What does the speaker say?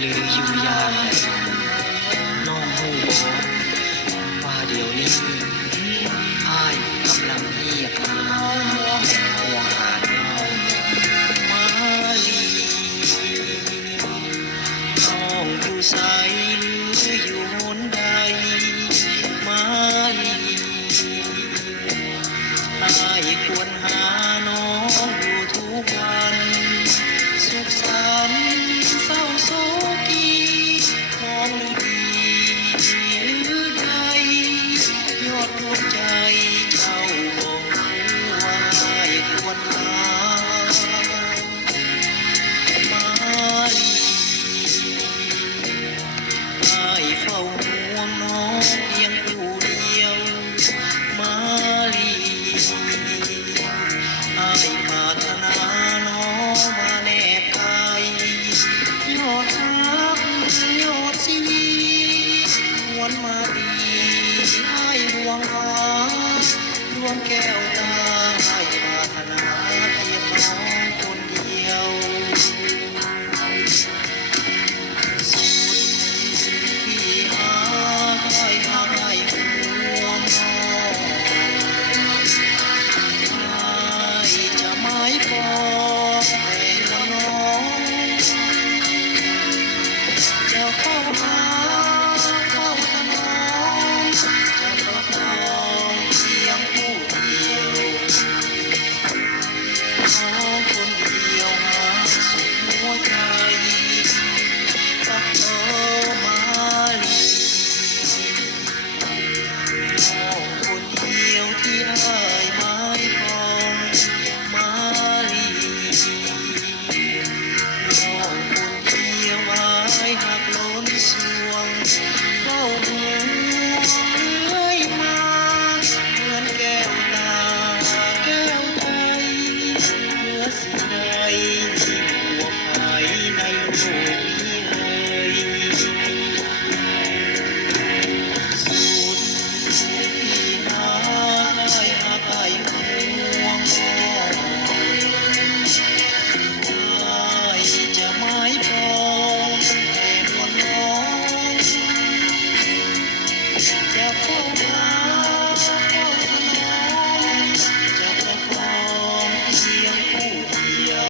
หรืออยู่อย่างน้องหูบอกว่าเดี๋ยวนี้อ้ายกำลังเงียบห่วงหาน้องมาลีน้องอยู่ใสหรืออยู่หนใดมาลีอ้ายควรหาน้องอยู่ทุกวันสุขสันต์เศร้าโศกีน้องดีหรือใดยอดดวงใจเจ้าบอกว่าควรหามาลีอ้ายเฝ้าห่วงน้องเพียงผู้เดียวมาลีอ้ายปรารถนาน้องมาแนบกายยอดรักยอดชีวิตหวนมาลีอ้ายห่วงหาดวงแก้ว